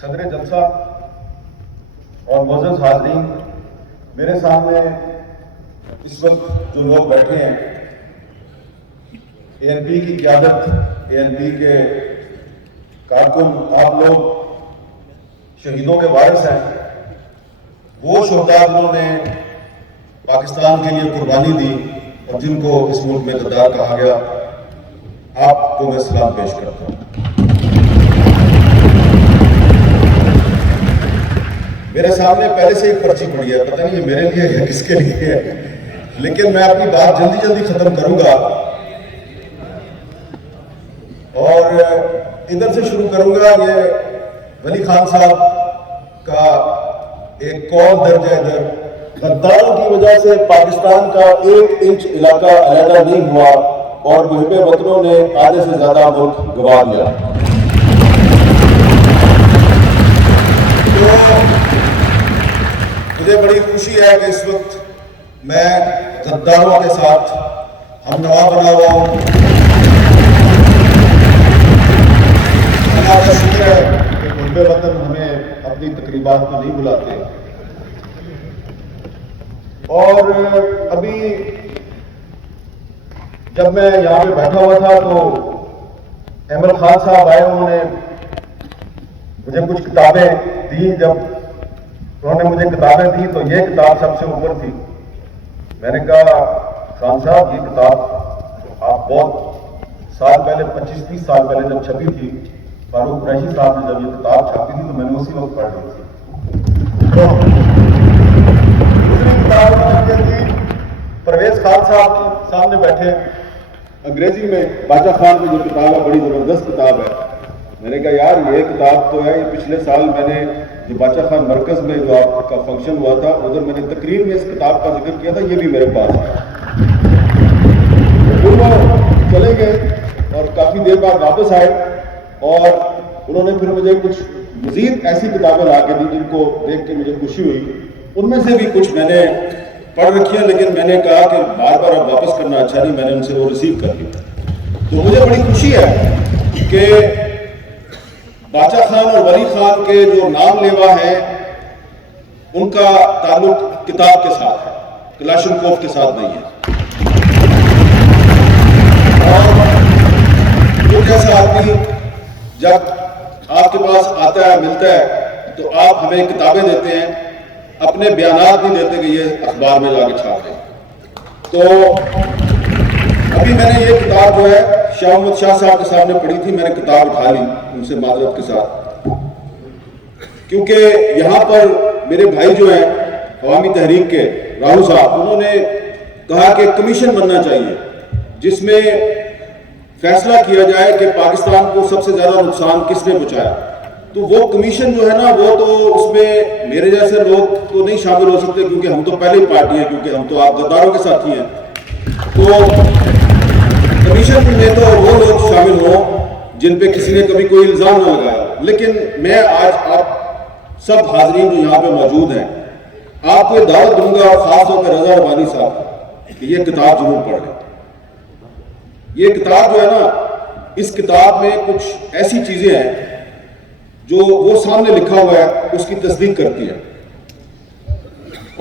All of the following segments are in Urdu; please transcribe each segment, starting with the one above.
صدر جلسہ اور معزز حاضرین، میرے سامنے اس وقت جو لوگ بیٹھے ہیں، اے این پی کی قیادت، اے این پی کے کارکن، آپ لوگ شہیدوں کے وارث ہیں، وہ شہداء جنہوں نے پاکستان کے لیے قربانی دی اور جن کو اس ملک میں غدار کہا گیا، آپ کو میں سلام پیش کرتا ہوں۔ میرے سامنے پہلے سے ایک پرچی پڑی ہے، پتہ نہیں یہ میرے لیے ہے کس کے لیے ہے، لیکن میں اپنی بات جلدی جلدی ختم کروں گا اور ادھر سے شروع کروں گا۔ یہ ولی خان صاحب کا ایک قول درج ہے ادھر: غداروں کی وجہ سے پاکستان کا 1 انچ علاقہ علیحدہ نہیں ہوا اور محب وطنوں نے آدھے سے زیادہ ملک گنوا دیا۔ مجھے بڑی خوشی ہے کہ اس وقت میں غداروں کے ساتھ ہم نوا بنا ہوا ہوں۔ اللہ کا شکر ہے کہ محب وطن ہمیں اپنی تقریبات میں نہیں بلاتے۔ اور ابھی جب میں یہاں پہ بیٹھا ہوا تھا تو احمد خان صاحب آئے، انہوں نے مجھے کچھ کتابیں دی۔ جب انہوں نے مجھے کتابیں دی تو یہ کتاب سب سے اوپر تھی۔ میں نے کہا خان صاحب یہ کتاب آپ بہت سال پہلے، 25-30 سال پہلے جب چھپی تھی، فاروق قریشی صاحب نے جب یہ کتاب چھاپی تھی تو میں نے اسی وقت پڑھ لی تھی۔ دوسری کتاب تھی پرویز خان صاحب کے سامنے بیٹھے، انگریزی میں باچا خان کی جو کتاب ہے، بڑی زبردست کتاب ہے۔ میں نے کہا یار یہ کتاب تو ہے، یہ پچھلے سال میں نے جو باچا خان مرکز میں جو آپ کا فنکشن ہوا تھا ادھر میں نے تقریر میں اس کتاب کا ذکر کیا تھا، یہ بھی میرے پاس ہے۔ وہ چلے گئے اور کافی دیر بعد واپس آئے اور انہوں نے پھر مجھے کچھ مزید ایسی کتابیں لا کے دی جن کو دیکھ کے مجھے خوشی ہوئی۔ ان میں سے بھی کچھ میں نے پڑھ رکھی ہیں، لیکن میں نے کہا کہ بار بار اب واپس کرنا اچھا نہیں، میں نے ان سے وہ ریسیو کر لی۔ تو مجھے بڑی خوشی ہے کہ باچا خان اور ولی خان کے جو نام لیوا ہیں ان کا تعلق کتاب کے ساتھ ہے، کلاشنکوف کے ساتھ نہیں ہے۔ اور وہ جیسا آدمی جب آپ کے پاس آتا ہے، ملتا ہے، تو آپ ہمیں کتابیں دیتے ہیں، اپنے بیانات نہیں دیتے کہ یہ اخبار میں جا کے چھاپ دیں۔ تو ابھی میں نے یہ کتاب جو ہے شاہ محمد شاہ صاحب کے سامنے پڑھی تھی، میں نے کتاب اٹھا لی ان سے معذرت کے ساتھ، کیونکہ یہاں پر میرے بھائی جو ہیں عوامی تحریک کے راہو صاحب، انہوں نے کہا کہ کمیشن بننا چاہیے جس میں فیصلہ کیا جائے کہ پاکستان کو سب سے زیادہ نقصان کس نے پہنچایا۔ تو وہ کمیشن جو ہے نا، وہ تو اس میں میرے جیسے لوگ تو نہیں شامل ہو سکتے، کیونکہ ہم تو پہلے ہی پارٹی ہیں، کیونکہ ہم تو آپ غداروں کے ساتھی ہیں۔ تو کمیشن میں تو وہ لوگ شامل ہوں جن پہ کسی نے کبھی کوئی الزام نہ لگایا۔ لیکن میں آج آپ سب حاضرین جو یہاں پہ موجود ہیں، آپ کو دعوت دوں گا، خاص طور پہ رضا ربانی صاحب، کہ یہ کتاب ضرور پڑھ لیں۔ یہ کتاب جو ہے نا، اس کتاب میں کچھ ایسی چیزیں ہیں جو وہ سامنے لکھا ہوا ہے اس کی تصدیق کرتی ہے۔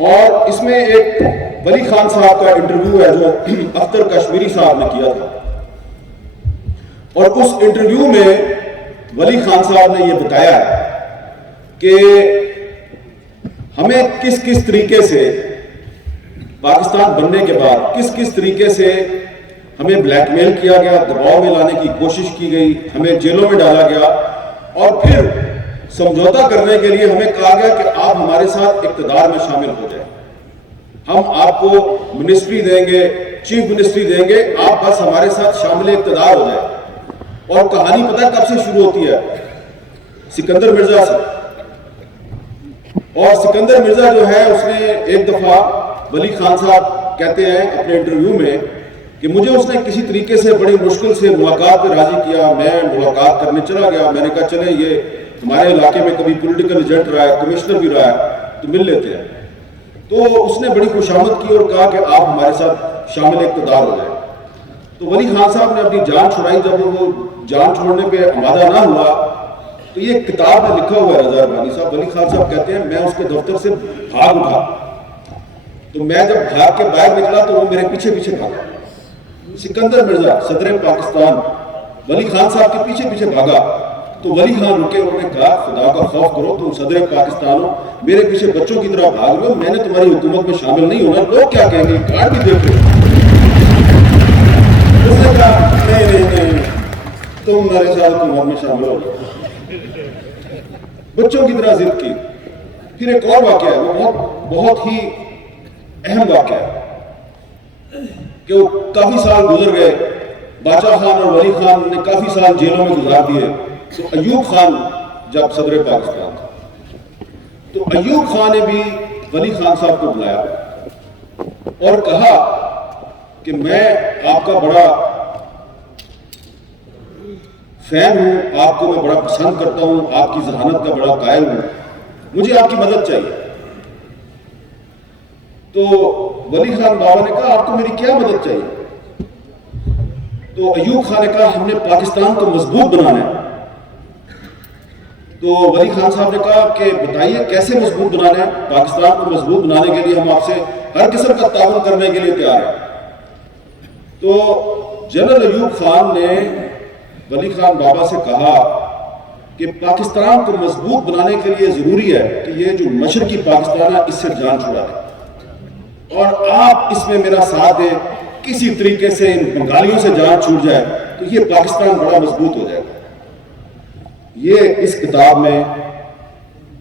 اور اس میں ایک ولی خان صاحب کا انٹرویو ہے جو اختر کشمیری صاحب نے کیا تھا، اور اس انٹرویو میں ولی خان صاحب نے یہ بتایا ہے کہ ہمیں کس کس طریقے سے پاکستان بننے کے بعد کس کس طریقے سے ہمیں بلیک میل کیا گیا، دباؤ میں لانے کی کوشش کی گئی، ہمیں جیلوں میں ڈالا گیا، اور پھر سمجھوتا کرنے کے لیے ہمیں کہا گیا کہ آپ ہمارے ساتھ اقتدار میں شامل ہو جائیں، ہم آپ کو منسٹری دیں گے، چیف منسٹری دیں گے، آپ بس ہمارے ساتھ شامل اقتدار ہو جائیں۔ اور کہانی پتہ کب سے شروع ہوتی ہے؟ سکندر مرزا سے۔ اور سکندر مرزا جو ہے اس نے ایک دفعہ ولی خان صاحب کہتے ہیں اپنے انٹرویو میں کہ مجھے اس نے کسی طریقے سے بڑی مشکل سے ملاقات پہ راضی کیا، میں ملاقات کرنے چلا گیا، میں نے کہا چلیں یہ ہمارے علاقے میں کبھی پولیٹیکل ایجنٹ رہا ہے، کمشنر بھی رہا ہے، تو مل لیتے ہیں۔ تو اس نے بڑی خوشامد کی اور کہا کہ آپ ہمارے ساتھ شامل اقتدار ہو جائیں۔ تو ولی خان صاحب نے اپنی جان چھڑائی، جب وہ جان چھوڑنے پہ آمادہ نہ ہوا تو تو یہ کتاب میں لکھا ہوا ہے رضا ربانی صاحب. ولی خان صاحب کہتے ہیں میں اس کے دفتر سے بھاگ اٹھا, تو میں جب بھاگ کے باہر نکلا تو وہ میرے پیچھے پیچھے بھاگا. سکندر مرزا صدر پاکستان ولی خان صاحب کے پیچھے پیچھے بھاگا. تو ولی خان رکے, انہوں نے کہا خدا کا خوف کرو, تم صدر پاکستان ہو, میرے پیچھے بچوں کی طرح بھاگ رہے ہو, میں نے تمہاری حکومت میں شامل نہیں ہونا, لوگ کیا کہیں گے, کارڈ بھی دیکھو. اس نے کہا نہیں, تم میرے ساتھ حکومت میں شامل ہو. بچوں کی طرح ضد کی. پھر ایک اور واقعہ ہے, وہ بہت ہی اہم واقعہ ہے کہ وہ کافی سال گزر گئے, باچا خان اور ولی خان نے کافی سال جیلوں میں گزار دیے. تو ایوب خان جب صدر پاکستان تھا تو ایوب خان نے بھی ولی خان صاحب کو بلایا اور کہا کہ میں آپ کا بڑا فین ہوں, آپ کو میں بڑا پسند کرتا ہوں, آپ کی ذہانت کا بڑا قائل ہوں, مجھے آپ کی مدد چاہیے. تو ولی خان بابا نے کہا آپ کو میری کیا مدد چاہیے؟ تو ایوب خان نے کہا ہم نے پاکستان کو مضبوط بنانا ہے. تو ولی خان صاحب نے کہا کہ بتائیے کیسے مضبوط بنانا ہے؟ پاکستان کو مضبوط بنانے کے لیے ہم آپ سے ہر قسم کا تعاون کرنے کے لیے تیار ہیں. تو جنرل ایوب خان نے ولی خان بابا سے کہا کہ پاکستان کو مضبوط بنانے کے لیے ضروری ہے کہ یہ جو مشرقی پاکستان ہے اس سے جان چھڑا دیں, اور آپ اس میں میرا ساتھ دیں, کسی طریقے سے ان بنگالیوں سے جان چھوٹ جائے تو یہ پاکستان بڑا مضبوط ہو جائے گا. یہ اس کتاب میں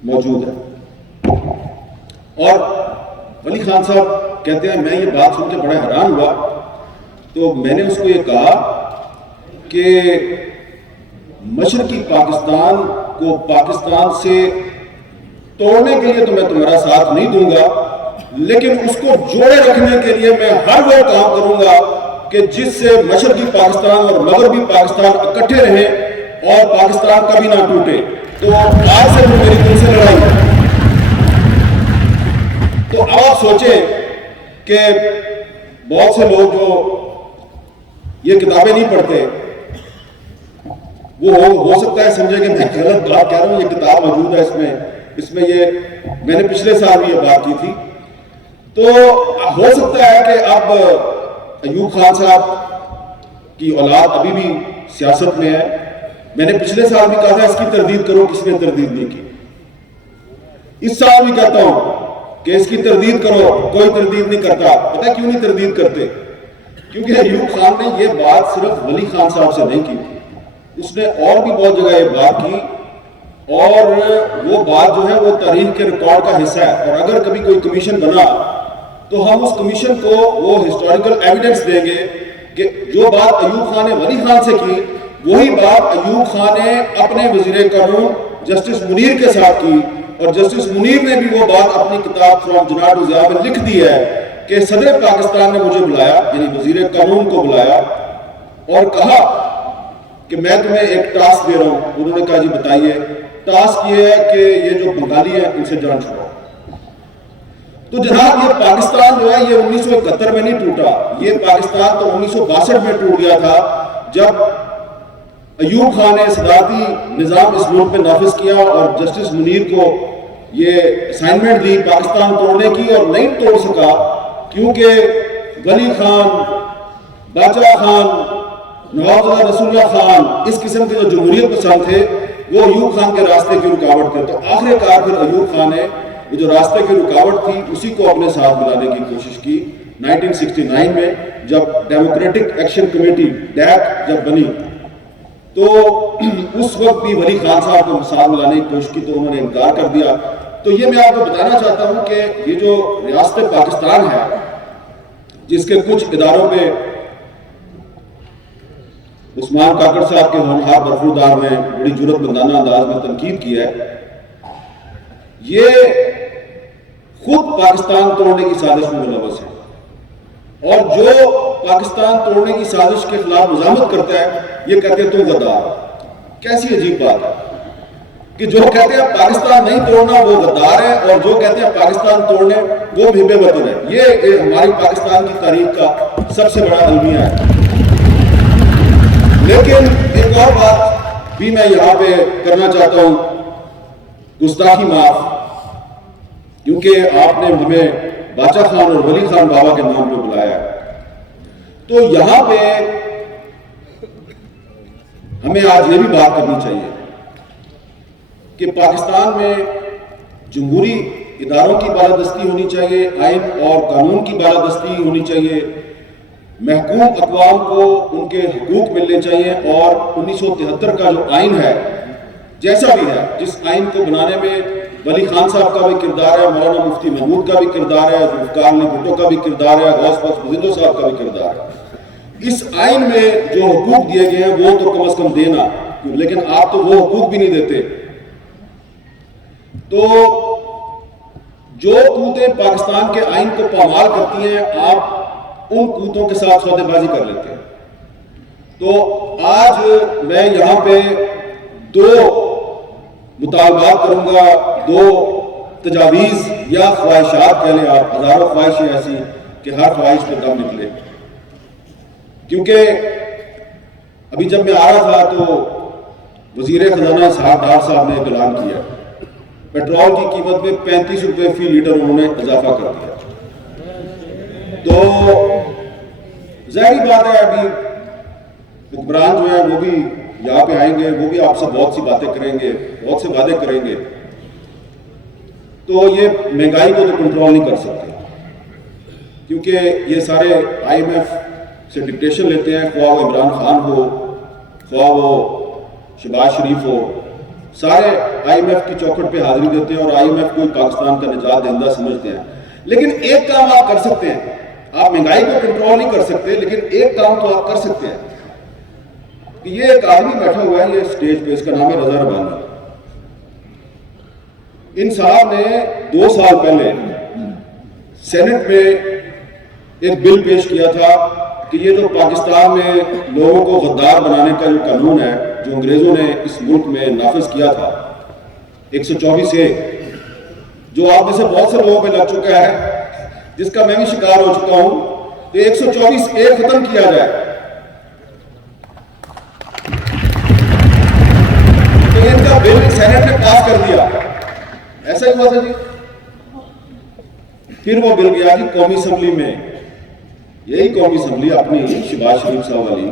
موجود ہے. اور ولی خان صاحب کہتے ہیں میں یہ بات سن کے بڑا حیران ہوا, تو میں نے اس کو یہ کہا کہ مشرقی پاکستان کو پاکستان سے توڑنے کے لیے تو میں تمہارا ساتھ نہیں دوں گا, لیکن اس کو جوڑے رکھنے کے لیے میں ہر وہ کام کروں گا کہ جس سے مشرقی پاکستان اور مغربی پاکستان اکٹھے رہیں اور پاکستان کبھی نہ ٹوٹے. تو آج سے میری دل سے لڑائی ہے. تو آپ سوچیں کہ بہت سے لوگ جو یہ کتابیں نہیں پڑھتے وہ ہو سکتا ہے سمجھے کہ میں غلط بات کہہ رہا ہوں, یہ کتاب موجود ہے, اس میں یہ میں نے پچھلے سال بھی یہ بات کی تھی. تو ہو سکتا ہے کہ اب ایوب خان صاحب کی اولاد ابھی بھی سیاست میں ہے. میں نے پچھلے سال بھی کہا تھا اس کی تردید کرو, کس نے تردید نہیں کی. اس سال بھی کہتا ہوں کہ اس کی تردید کرو, کوئی تردید نہیں کرتا. پتہ کیوں نہیں تردید کرتے؟ کیونکہ ایوب خان نے یہ بات صرف ولی خان صاحب سے نہیں کی, اس نے اور بھی بہت جگہ یہ بات کی, اور وہ بات جو ہے وہ تاریخ کے ریکارڈ کا حصہ ہے. اور اگر کبھی کوئی کمیشن بنا تو ہم اس کمیشن کو وہ ہسٹوریکل ایویڈنس دیں گے کہ جو بات ایوب خان نے ولی خان سے کی وہی بات ایوب خان نے اپنے وزیر قانون جسٹس منیر کے ساتھ کی, اور جسٹس منیر نے بھی وہ بات اپنی کتاب فرام جناح ٹو ضیاء میں لکھ دی ہے کہ صدر پاکستان نے مجھے بلایا, یعنی وزیر قانون کو بلایا اور کہا کہ میں تمہیں ایک ٹاسک دے رہا ہوں. انہوں نے کہا جی بتائیے. ٹاسک یہ ہے کہ یہ جو بنگالی ہیں ان سے جان چھڑاؤ. تو جناب یہ پاکستان جو ہے یہ 1971 میں نہیں ٹوٹا, یہ پاکستان تو 1962 میں ٹوٹ گیا تھا جب ایوب خان نے صدارتی نظام اس ملک پہ نافذ کیا اور جسٹس منیر کو یہ اسائنمنٹ دی پاکستان توڑنے کی, اور نہیں توڑ سکا کیونکہ ولی خان, باچا خان, نواب رسول اللہ خان اس قسم کے جو جمہوریت پسند تھے وہ ایوب خان کے راستے کی رکاوٹ تھے. تو آخر کار پھر ایوب خان نے وہ جو راستے کی رکاوٹ تھی اسی کو اپنے ساتھ ملانے کی کوشش کی 1969 میں, جب ڈیموکریٹک ایکشن کمیٹی ڈیک جب بنی تو اس وقت بھی ولی خان صاحب کو ساتھ ملانے کی کوشش کی تو انہوں نے انکار کر دیا. تو یہ میں آپ کو بتانا چاہتا ہوں کہ یہ جو ریاست پاکستان ہے جس کے کچھ اداروں پہ عثمان کاکڑ صاحب کے ہونہار برخوردار نے بڑی جرأت مندانہ انداز میں تنقید کی ہے, یہ خود پاکستان توڑنے کی سازش میں ملوث ہے, اور جو پاکستان توڑنے کی سازش کے خلاف مزاحمت کرتا ہے یہ کہتے ہیں تم غدار. کیسی عجیب بات ہے کہ جو کہتے ہیں پاکستان نہیں توڑنا وہ غدار ہے, اور جو کہتے ہیں پاکستان توڑنے وہ بھی بے وطن ہے. یہ ہماری پاکستان کی تاریخ کا سب سے بڑا المیہ ہے. لیکن ایک اور بات بھی میں یہاں پہ کرنا چاہتا ہوں گستاخی معاف، کیونکہ آپ نے ہمیں باچا خان اور ولی خان بابا کے نام پہ بلایا ہے۔ تو یہاں پہ ہمیں آج یہ بھی بات کرنی چاہیے کہ پاکستان میں جمہوری اداروں کی بالادستی ہونی چاہیے، آئین اور قانون کی بالادستی ہونی چاہیے، محکوم اقوام کو ان کے حقوق ملنے چاہیے، اور 1973 کا جو آئین ہے جیسا بھی ہے، جس آئین کو بنانے میں ولی خان صاحب کا بھی کردار ہے، مولانا مفتی محمود کا بھی کردار ہے، ذوالفقار علی بھٹو کا بھی کردار ہے، غوث بخش بزدو صاحب کا بھی کردار ہے۔ اس آئین میں جو حقوق دیے گئے ہیں وہ تو کم از کم دینا، لیکن آپ تو وہ حقوق بھی نہیں دیتے۔ تو جو قوتیں پاکستان کے آئین کو پامال کرتی ہیں، آپ ان قوتوں کے ساتھ سودے بازی کر لیتے ہیں۔ تو آج میں یہاں پہ دو مطالبات کروں گا، دو تجاویز یا خواہشات کہہ لیں آپ، ہزاروں خواہشیں ایسی کہ ہر خواہش پہ دم نکلے۔ کیونکہ ابھی جب میں آ رہا تھا تو وزیر خزانہ اسحاق ڈار صاحب نے اعلان کیا پیٹرول کی قیمت میں 35 روپے فی لیٹر انہوں نے اضافہ کر دیا۔ تو ظاہری بات ہے ابھی حکمران جو ہیں وہ بھی یہاں پہ آئیں گے، وہ بھی آپ سے بہت سی باتیں کریں گے، بہت سے وعدے کریں گے، تو یہ مہنگائی کو تو کنٹرول نہیں کر سکتے، کیونکہ یہ سارے آئی ایم ایف سے ڈکٹیشن لیتے ہیں، خواہ وہ عمران خان ہو، خواہ وہ شہباز شریف ہو، سارے آئی ایم ایف کی چوکھٹ پہ حاضری دیتے ہیں، اور آئی ایم ایف کو پاکستان کا نجات دہندہ سمجھتے ہیں۔ لیکن ایک کام آپ کر سکتے ہیں، آپ مہنگائی کو کنٹرول نہیں کر سکتے، لیکن ایک کام تو آپ کر سکتے ہیں کہ یہ ایک آدمی بیٹھا ہوا ہے یہ اسٹیج پہ، اس کا نام ہے رضا ربانی۔ ان صاحب نے 2 سال پہلے سینٹ میں ایک بل پیش کیا تھا کہ یہ جو پاکستان میں لوگوں کو غدار بنانے کا جو قانون ہے جو انگریزوں نے اس ملک میں نافذ کیا تھا 124A، جو آپ میں سے بہت سے لوگوں پہ لگ چکا ہے، جس کا میں بھی شکار ہو چکا ہوں، تو 124A ختم کیا جائے۔ تو ان کا بل سینٹ نے پاس کر دیا، ایسا ہی ہوا تھا جی۔ پھر وہ بل گیا جی قومی اسمبلی میں، یہی قومی اسمبلی اپنی شہباز شریف صاحب والی،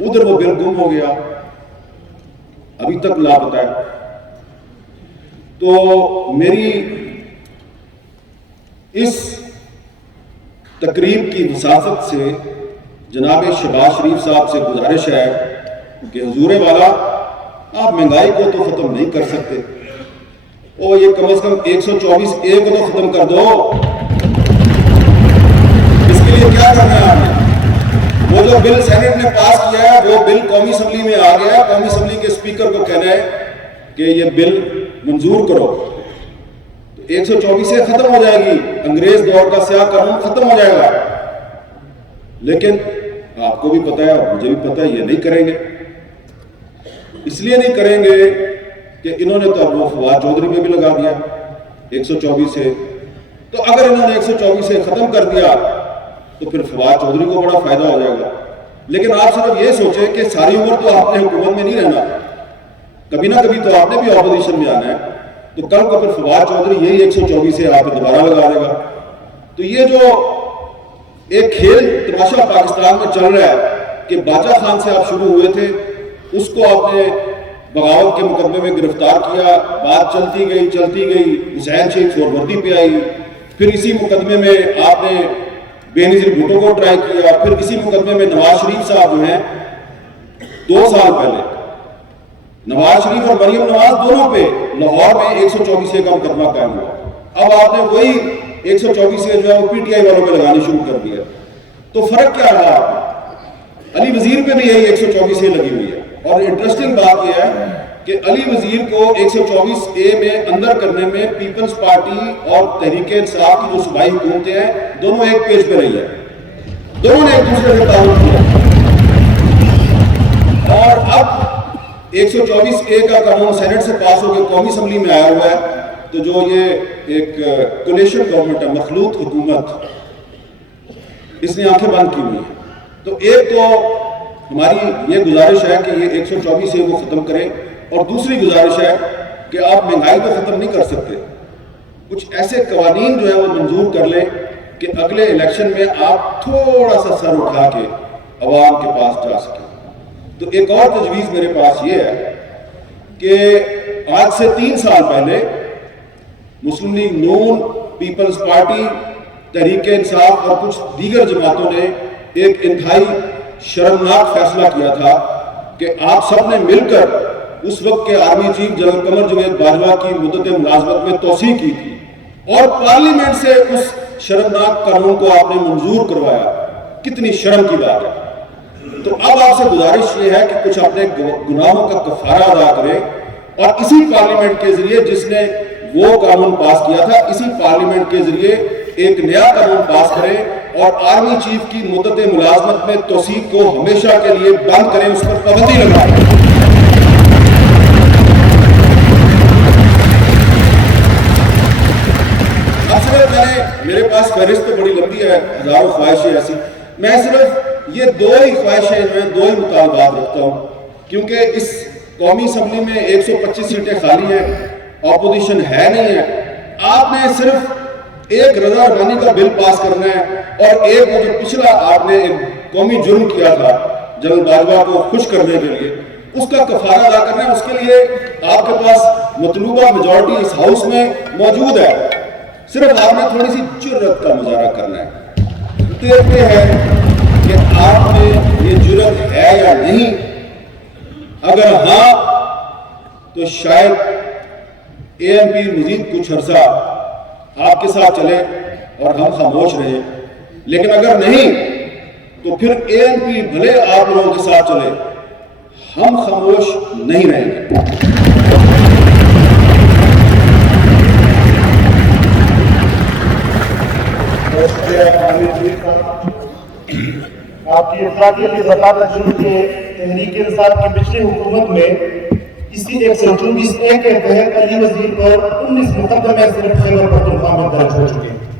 ادھر وہ بل گم ہو گیا، ابھی تک لاپتہ ہے۔ تو میری اس تقریب کی وساطت سے جناب شہباز شریف صاحب سے گزارش ہے کہ حضور والا آپ مہنگائی کو تو ختم نہیں کر سکتے، اور یہ کم از کم 124A کو تو ختم کر دو۔ اس کے لیے کیا کرنا ہے آپ نے؟ وہ جو بل سینٹ نے پاس کیا ہے وہ بل قومی اسمبلی میں آ گیا ہے، قومی اسمبلی کے اسپیکر کو کہنا ہے کہ یہ بل منظور کرو، 124A ختم ہو جائے گی، انگریز دور کا سیاہ قانون ختم ہو جائے گا۔ لیکن آپ کو بھی پتا ہے اور مجھے بھی پتا ہے یہ نہیں کریں گے۔ اس لیے نہیں کریں گے کہ انہوں نے تو وہ فواد چودھری میں بھی لگا دیا 124A، تو اگر انہوں نے 124A ختم کر دیا تو پھر فواد چودھری کو بڑا فائدہ ہو جائے گا۔ لیکن آپ صرف یہ سوچیں کہ ساری عمر تو آپ نے حکومت میں نہیں رہنا، کبھی نہ کبھی تو آپ نے بھی اپوزیشن میں آنا ہے، تو کل کو پھر فواد چودھری یہی 124A آپ دوبارہ لگا دے گا۔ تو یہ جو ایک کھیل تماشا پاکستان میں چل رہا ہے کہ باچا خان سے آپ شروع ہوئے تھے، اس کو آپ نے بغاوت کے مقدمے میں گرفتار کیا، بات چلتی گئی، حسین شیخ سہروردی پہ آئی، پھر اسی مقدمے میں آپ نے بے نظیر بھٹو کو ٹرائی کیا، پھر اسی مقدمے میں نواز شریف صاحب جو ہیں 2 سال پہلے نواز شریف اور مریم نواز دونوں پہ لاہور میں 124A کا مقدمہ قائم ہوا۔ اب آپ نے وہی 124A جو ہے وہ PTI والوں پہ لگانی شروع کر دیا۔ تو فرق کیا رہا آپ نے؟ علی وزیر پہ بھی یہی 124A لگی ہوئی ہے، اور انٹرسٹنگ بات یہ ہے کہ علی وزیر کو 124A میں اندر کرنے میں پیپلز پارٹی اور تحریک انصاف کی جو صوبائی حکومتیں ہیں دونوں ایک پیج پہ رہی ہے، دونوں نے ایک دوسرے سے تعاون کیا، اور اب 124A کا قانون سینٹ سے پاس ہو کے قومی اسمبلی میں آیا ہوا ہے، تو جو یہ ایک کولیشن گورنمنٹ ہے، مخلوط حکومت، اس نے آنکھیں بند کی ہوئی ہیں۔ تو ایک تو ہماری یہ گزارش ہے کہ یہ 124 کو ختم کریں، اور دوسری گزارش ہے کہ آپ مہنگائی کو ختم نہیں کر سکتے، کچھ ایسے قوانین جو ہے وہ منظور کر لیں کہ اگلے الیکشن میں آپ تھوڑا سا سر اٹھا کے عوام کے پاس جا سکیں۔ تو ایک اور تجویز میرے پاس یہ ہے کہ آج سے 3 سال پہلے مسلم لیگ نون، پیپلز پارٹی، تحریک انصاف اور کچھ دیگر جماعتوں نے ایک انتہائی شرمناک فیصلہ کیا تھا کہ آپ سب نے مل کر اس وقت کے army chief general Qamar Javed Bajwa کی مدت ملازمت میں توسیع کی تھی، اور پارلیمنٹ سے اس شرمناک قانون کو آپ نے منظور کروایا۔ کتنی شرم کی بات ہے۔ تو اب آپ سے گزارش یہ ہے کہ کچھ اپنے گناہوں کا کفارہ ادا کریں، اور اسی پارلیمنٹ کے ذریعے جس نے وہ قانون پاس کیا تھا، اسی پارلیمنٹ کے ذریعے ایک نیا قانون پاس کریں اور آرمی چیف کی مدت ملازمت میں توسیع کو ہمیشہ کے لیے بند کریں، اس پر پابندی لگائیں۔ میرے پاس فہرست تو بڑی لمبی ہے، ہزاروں خواہشیں ایسی، میں صرف یہ 2 ہی خواہشیں، میں 2 ہی مطالبات رکھتا ہوں، کیونکہ اس قومی اسمبلی میں 125 سیٹیں خالی ہیں، اپوزیشن ہے نہیں ہے۔ آپ نے صرف ایک رضا رمانی کا بل پاس کرنا ہے، اور ایک جو پچھلا آپ نے ایک قومی جرم کیا تھا جنرل باجوہ کو خوش کرنے کے لیے، اس کا کفارہ ادا کرنا ہے۔ اس کے لیے آپ کے پاس مطلوبہ میجورٹی اس ہاؤس میں موجود ہے، صرف آپ نے تھوڑی سی جرأت کا مظاہرہ کرنا ہے۔ دیکھتے ہیں کہ آپ میں یہ جرأت ہے یا نہیں۔ اگر ہاں تو شاید ANP مزید کچھ عرصہ آپ کے ساتھ چلے اور ہم خاموش رہیں، لیکن اگر نہیں تو پھر ANP بھلے آپ لوگوں کے ساتھ چلے، ہم خاموش نہیں رہیں گے۔ آپ کی افرادیت کے بتاتا چلوں کہ تحریک انصاف کی پچھلی حکومت میں اسی 124A کے تحت علی وزیر پر 19 مقدمے صرف خیبر پختونخوا میں درج ہو چکے ہیں۔